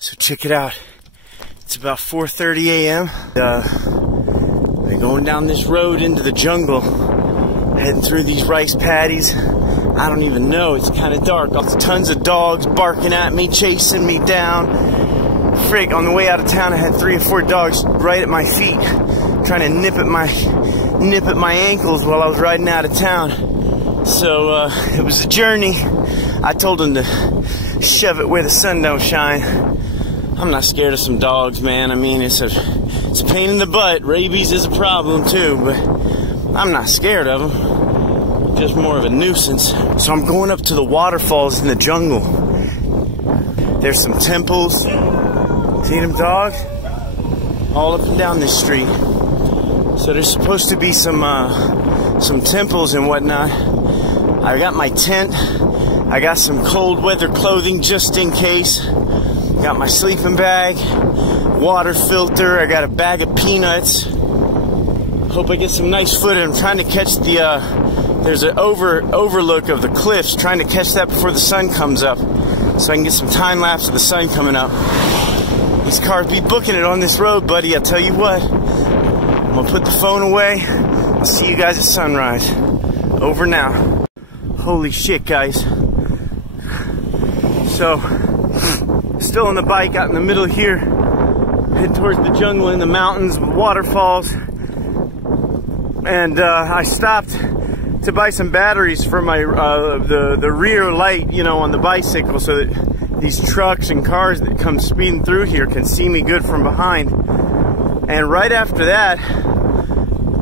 So check it out. It's about 4:30 a.m. We're going down this road into the jungle, heading through these rice paddies. I don't even know. It's kind of dark. Tons of dogs barking at me, chasing me down. Frick, on the way out of town, I had 3 or 4 dogs right at my feet, trying to nip at my ankles while I was riding out of town. So it was a journey. I told them to shove it where the sun don't shine. I'm not scared of some dogs, man. I mean, it's a pain in the butt. Rabies is a problem too, but I'm not scared of them. Just more of a nuisance. So I'm going up to the waterfalls in the jungle. There's some temples. See them dogs? All up and down this street. So there's supposed to be some temples and whatnot. I got my tent. I got some cold weather clothing just in case. Got my sleeping bag, water filter. I got a bag of peanuts. Hope I get some nice footage. I'm trying to catch there's an overlook of the cliffs. Trying to catch that before the sun comes up, so I can get some time lapse of the sun coming up. These cars be booking it on this road, buddy. I tell you what. I'm gonna put the phone away. I'll see you guys at sunrise. Over now. Holy shit, guys. So, still on the bike out in the middle here, head towards the jungle in the mountains, waterfalls, and I stopped to buy some batteries for my the rear light, you know, on the bicycle, so that these trucks and cars that come speeding through here can see me good from behind. And right after that,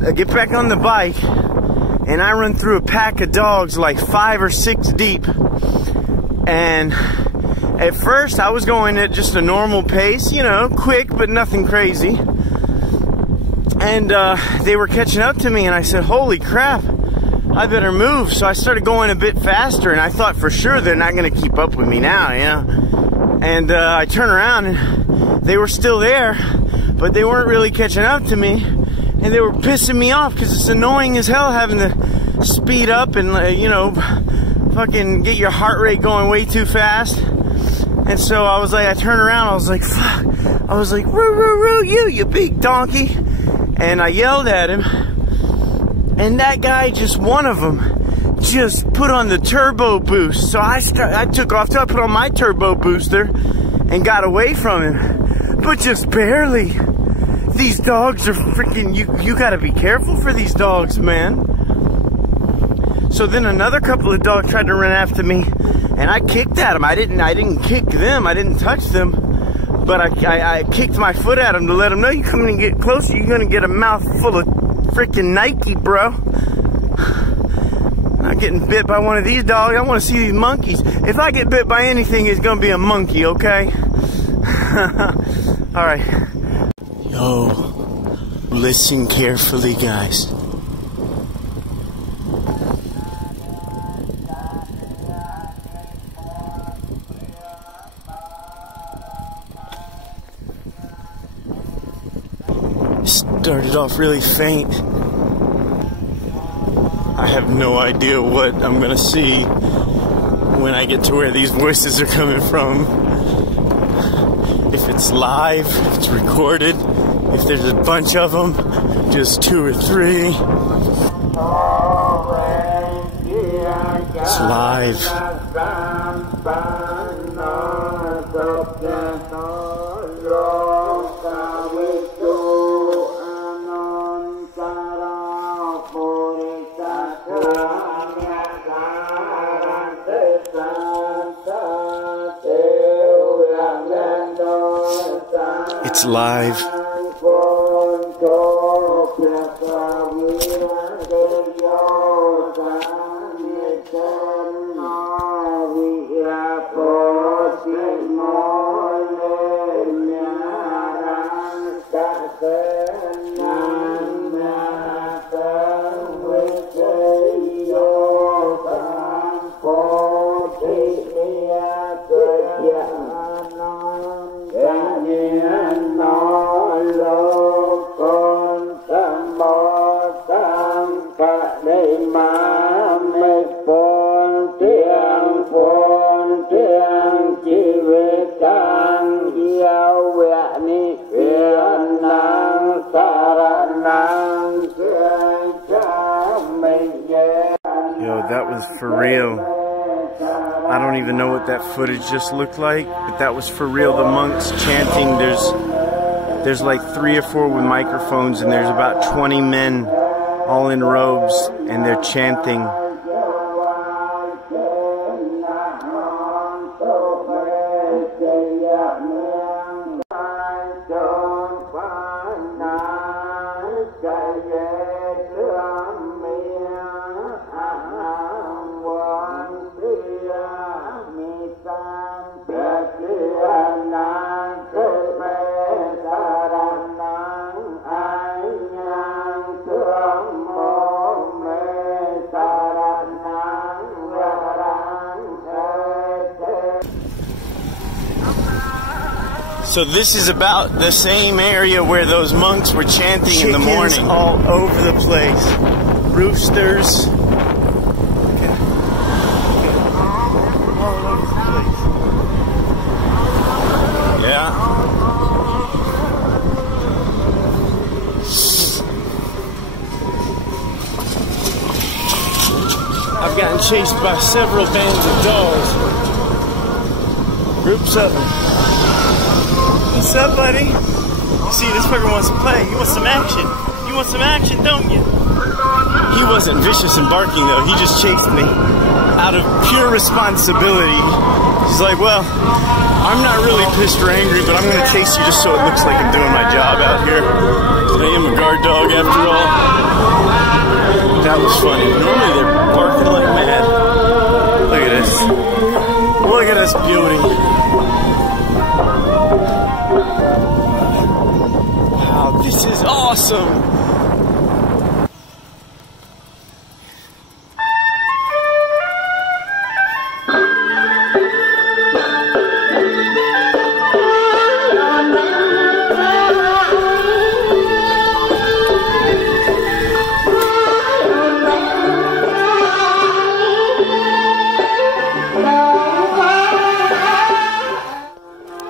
I get back on the bike and I run through a pack of dogs like 5 or 6 deep. And at first I was going at just a normal pace, you know, quick but nothing crazy. And they were catching up to me, and I said, holy crap, I better move. So I started going a bit faster, and I thought for sure they're not going to keep up with me now, you know. And I turned around and they were still there, but they weren't really catching up to me. And they were pissing me off because it's annoying as hell having to speed up and, you know, fucking get your heart rate going way too fast. And so I was like, I turned around, I was like, fuck. I was like, roo, roo, roo, you big donkey. And I yelled at him. And that guy, just one of them, just put on the turbo boost. So I took off till I put on my turbo booster and got away from him. But just barely. These dogs are freaking, you gotta be careful for these dogs, man. So then another couple of dogs tried to run after me, and I kicked at them. I didn't kick them, I didn't touch them, but I kicked my foot at them to let them know, you come in and get closer, you're gonna get a mouthful of freaking Nike, bro. Not getting bit by one of these dogs. I wanna see these monkeys. If I get bit by anything, it's gonna be a monkey, okay? Alright. Yo, listen carefully, guys. Started off really faint. I have no idea what I'm gonna see when I get to where these voices are coming from. If it's live, if it's recorded, if there's a bunch of them, just 2 or 3. It's live. It's live. don't even know what that footage just looked like, but that was for real. The monks chanting. There's like 3 or 4 with microphones, and there's about 20 men all in robes, and they're chanting. So this is about the same area where those monks were chanting in the morning. Chickens all over the place. Roosters. Okay. All over the place. Yeah. I've gotten chased by several bands of dogs. Groups of them. What's up, buddy? You see, this fucker wants to play. He wants some action. You want some action, don't you? He wasn't vicious and barking, though. He just chased me out of pure responsibility. He's like, well, I'm not really pissed or angry, but I'm going to chase you just so it looks like I'm doing my job out here. I am a guard dog, after all. That was funny. Normally they're barking like mad. Look at this. Look at this beauty. Wow, this is awesome!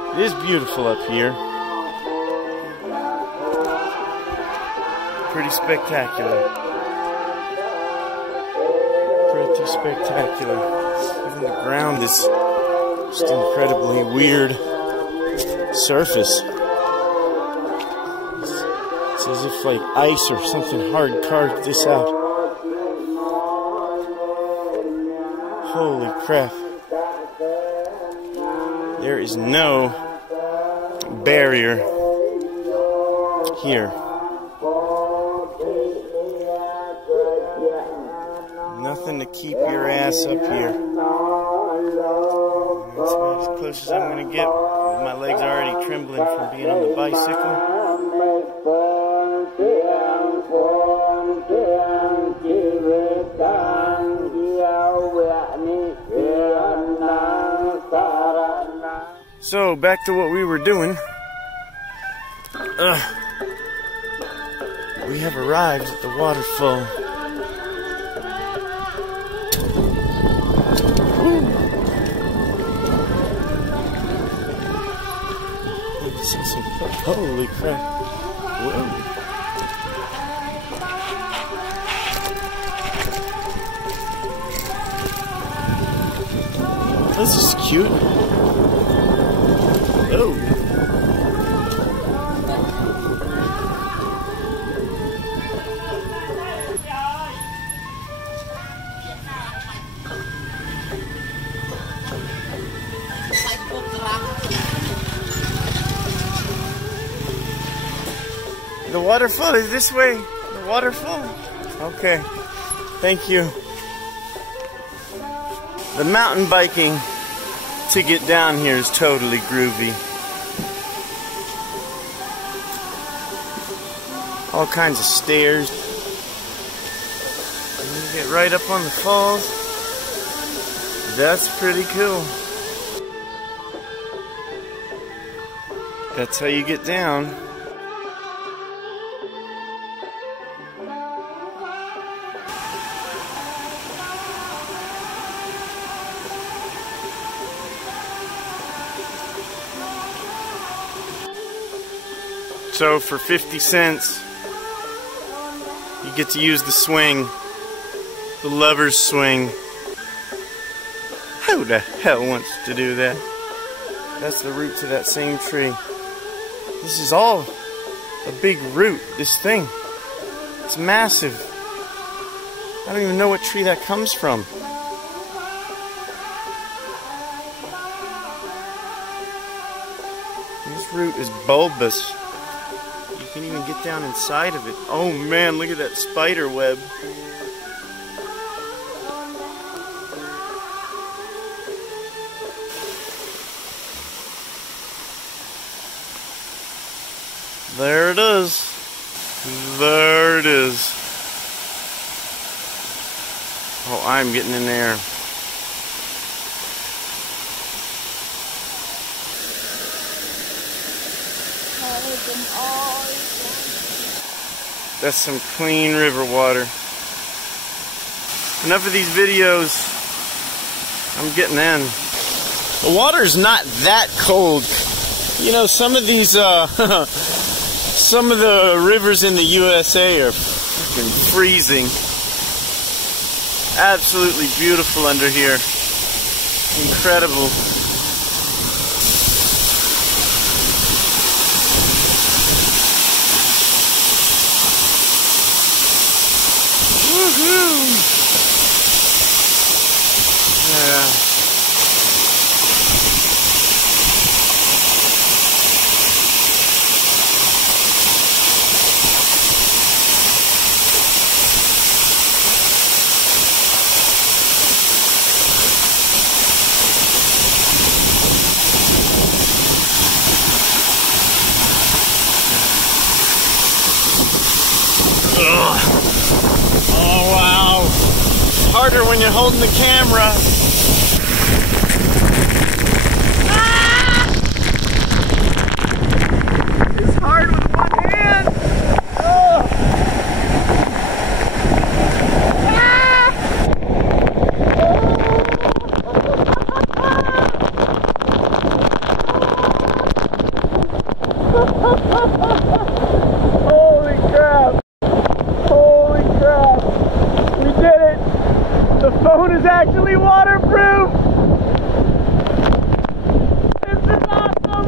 It is beautiful up here. Pretty spectacular. Pretty spectacular. Even the ground is just incredibly weird surface. It's as if like ice or something hard carved this out. Holy crap. There is no barrier here. Nothing to keep your ass up here. That's about as close as I'm going to get. My legs are already trembling from being on the bicycle. So, back to what we were doing. We have arrived at the waterfall. Holy crap. Whoa. This is cute. Oh. The waterfall is this way. The waterfall. Okay. Thank you. The mountain biking to get down here is totally groovy. All kinds of stairs. And you get right up on the falls. That's pretty cool. That's how you get down. So for 50 cents, you get to use the swing, the lover's swing. Hold the hell wants to do that? That's the root to that same tree. This is all a big root, this thing. It's massive. I don't even know what tree that comes from. This root is bulbous. You can even get down inside of it. Oh man, look at that spider web. There it is. There it is. Oh, I'm getting in there. That's some clean river water. Enough of these videos. I'm getting in. The water's not that cold. You know, some of these, some of the rivers in the USA are freaking freezing. Absolutely beautiful under here. Incredible. Woohoo! Yeah. Ugh. Oh wow. It's harder when you're holding the camera. Ah! It's hard with one hand. Oh. Ah! Holy crap. Holy crap! We did it! The phone is actually waterproof! This is awesome!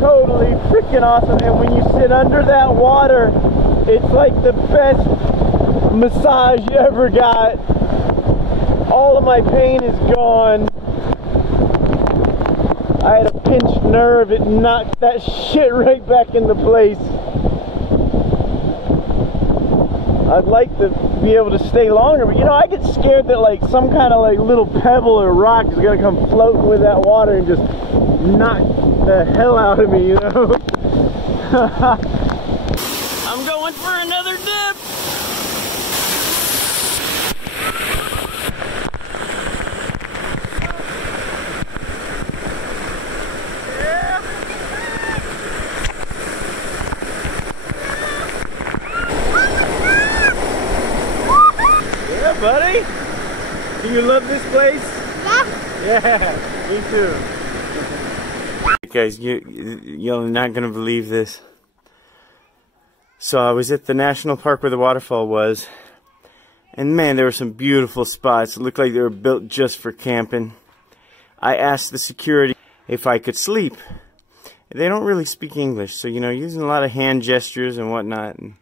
Totally freaking awesome. And when you sit under that water, it's like the best massage you ever got. All of my pain is gone. I had a pinched nerve. It knocked that shit right back into place. I'd like to be able to stay longer, but you know, I get scared that like some kind of like little pebble or rock is gonna come floating with that water and just knock the hell out of me, you know? I'm going for another dip! Buddy, do you love this place? Yeah, me too. Guys, you're not gonna believe this. So I was at the national park where the waterfall was, and man, there were some beautiful spots. It looked like they were built just for camping. I asked the security if I could sleep. They don't really speak English, so you know, using a lot of hand gestures and whatnot. And,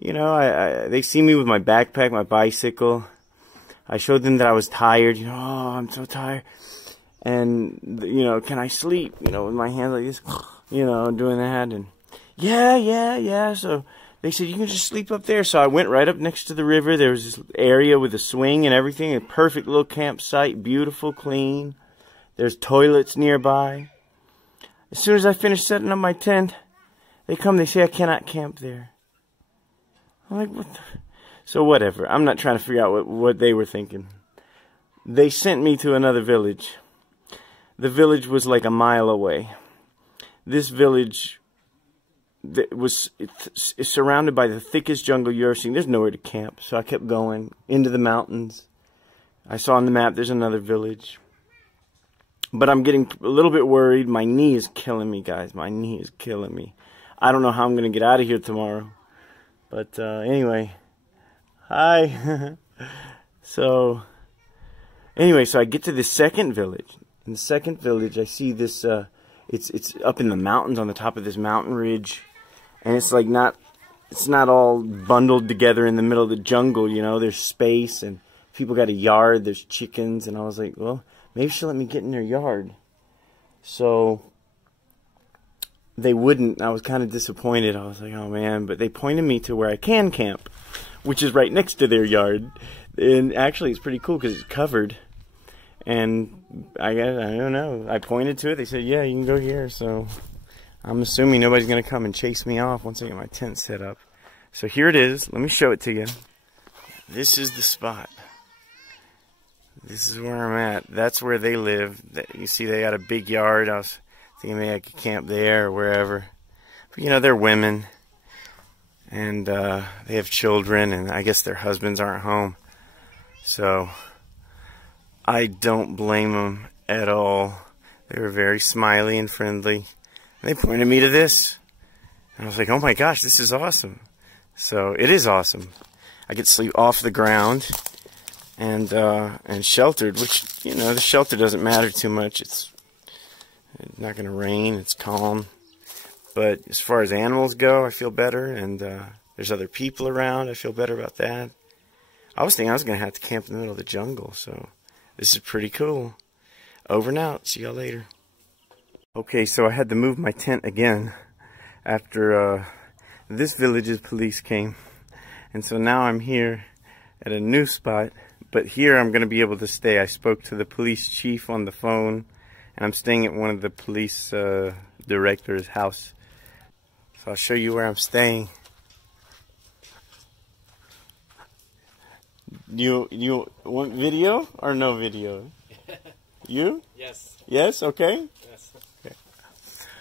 you know, they see me with my backpack, my bicycle. I showed them that I was tired. You know, oh, I'm so tired. And, you know, can I sleep? You know, with my hands like this, you know, doing that. And yeah. So they said, you can just sleep up there. So I went right up next to the river. There was this area with a swing and everything. A perfect little campsite. Beautiful, clean. There's toilets nearby. As soon as I finished setting up my tent, they say I cannot camp there. I'm like, what the? So whatever. I'm not trying to figure out what they were thinking. They sent me to another village. The village was like a mile away. This village is surrounded by the thickest jungle you've ever seen. There's nowhere to camp. So I kept going into the mountains. I saw on the map there's another village. But I'm getting a little bit worried. My knee is killing me, guys. My knee is killing me. I don't know how I'm going to get out of here tomorrow. But anyway, hi. So Anyway, so I get to the second village. In the second village, I see this, it's up in the mountains on the top of this mountain ridge. And it's like it's not all bundled together in the middle of the jungle, you know. There's space and people got a yard, there's chickens. And I was like, well, maybe she'll let me get in their yard. So they wouldn't. I was kind of disappointed. I was like, oh man. But they pointed me to where I can camp, which is right next to their yard. And actually, it's pretty cool because it's covered. And I don't know. I pointed to it. They said, yeah, you can go here. So I'm assuming nobody's going to come and chase me off once I get my tent set up. So here it is. Let me show it to you. This is the spot. This is where I'm at. That's where they live. You see they got a big yard. I was thinking maybe I could camp there or wherever. But you know, they're women. And they have children. And I guess their husbands aren't home. So I don't blame them at all. They were very smiley and friendly. They pointed me to this. And I was like, oh my gosh, this is awesome. So it is awesome. I get to sleep off the ground and sheltered, which, you know, the shelter doesn't matter too much. It's not going to rain. It's calm. But as far as animals go, I feel better. And there's other people around. I feel better about that. I was thinking I was going to have to camp in the middle of the jungle. So this is pretty cool. Over and out. See y'all later. Okay, so I had to move my tent again after this village's police came. And so now I'm here at a new spot, but here I'm going to be able to stay. I spoke to the police chief on the phone, and I'm staying at one of the police director's house. So I'll show you where I'm staying. You want video or no video? You? Yes. Yes? Okay. Yes. Okay.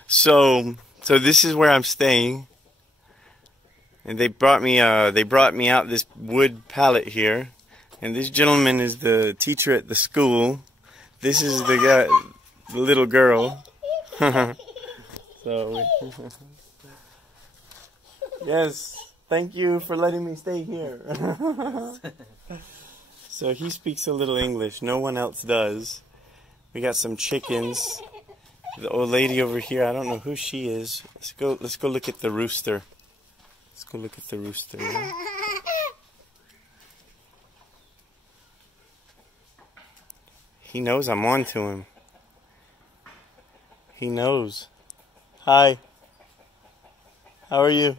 So this is where I'm staying. And they brought me out this wood pallet here. And this gentleman is the teacher at the school. This is the guy, the little girl. So yes, thank you for letting me stay here. So he speaks a little English. No one else does. We got some chickens. The old lady over here, I don't know who she is. Let's go look at the rooster. Let's go look at the rooster. Yeah? He knows I'm on to him. He knows. Hi. How are you?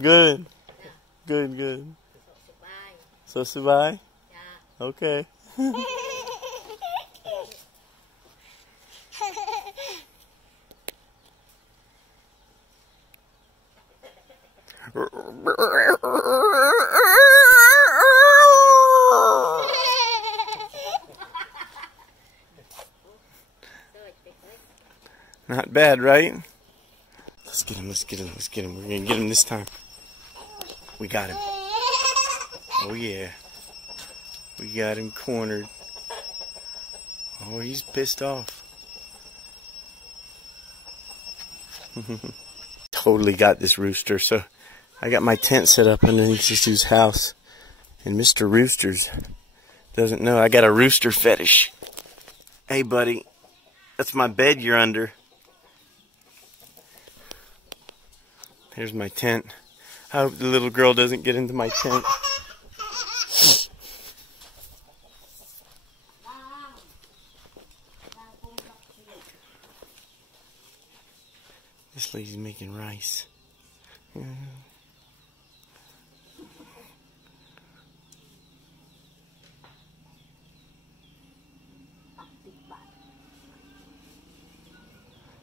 Good. Good, good. So subai? Okay. Not bad, right? Let's get him, let's get him, let's get him. We're gonna get him this time. We got him. Oh yeah. We got him cornered. Oh, he's pissed off. Totally got this rooster. So I got my tent set up underneath this dude's house. And Mr. Roosters doesn't know I got a rooster fetish. Hey buddy, that's my bed you're under. Here's my tent. I hope the little girl doesn't get into my tent. This lady's making rice.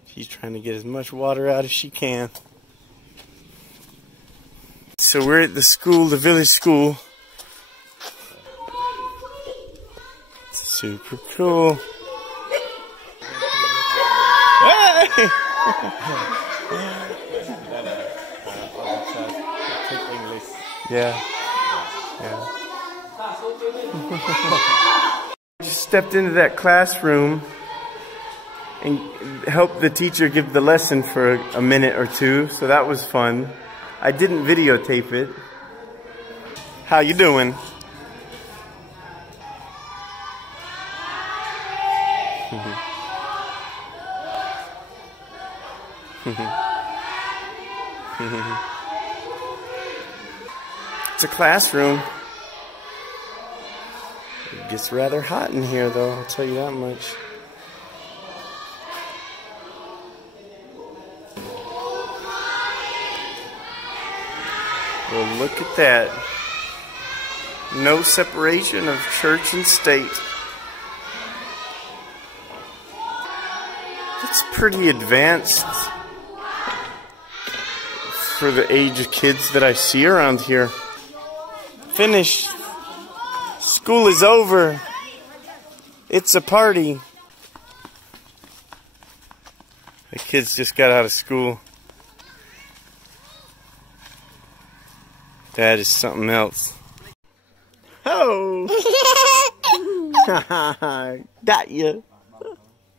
She's trying to get as much water out as she can. So we're at the school, the village school. It's super cool. Hey! Yeah. Yeah. Just stepped into that classroom and helped the teacher give the lesson for a minute or two, so that was fun. I didn't videotape it, How you doing? It's a classroom. It gets rather hot in here, though, I'll tell you that much. Well, look at that. No separation of church and state. It's pretty advanced for the age of kids that I see around here. Finished. School is over. It's a party. The kids just got out of school. That is something else. Oh! Got you.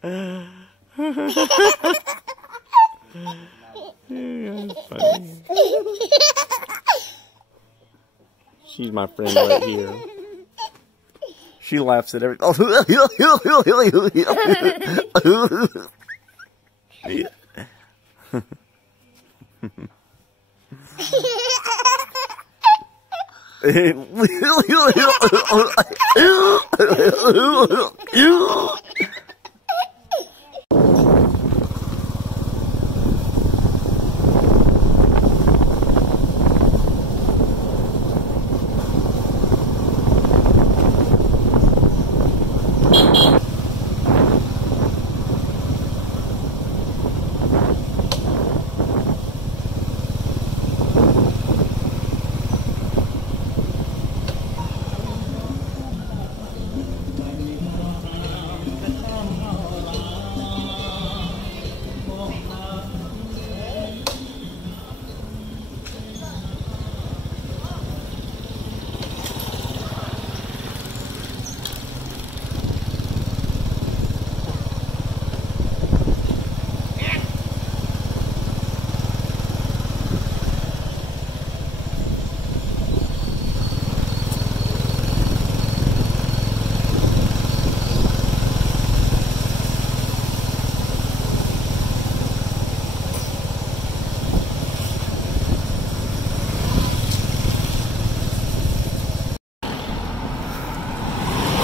Funny. She's my friend right here. She laughs at everything.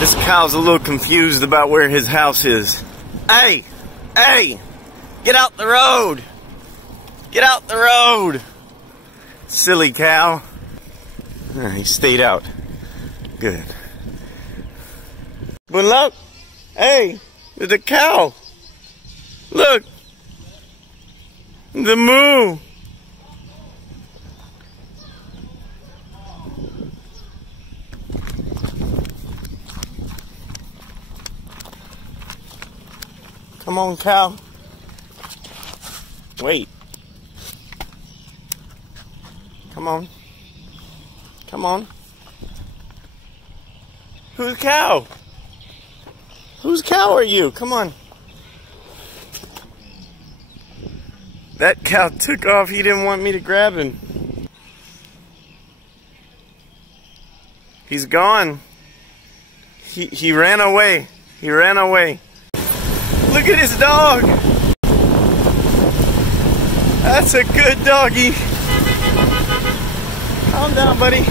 This cow's a little confused about where his house is. Hey! Hey! Get out the road! Get out the road! Silly cow. He stayed out. Good. But look! Hey! There's a cow! Look! The moo! Come on, cow. Wait. Come on. Come on. Whose cow? Whose cow are you? Come on. That cow took off. He didn't want me to grab him. He's gone. He ran away. He ran away. Look at his dog. That's a good doggy. Calm down, buddy.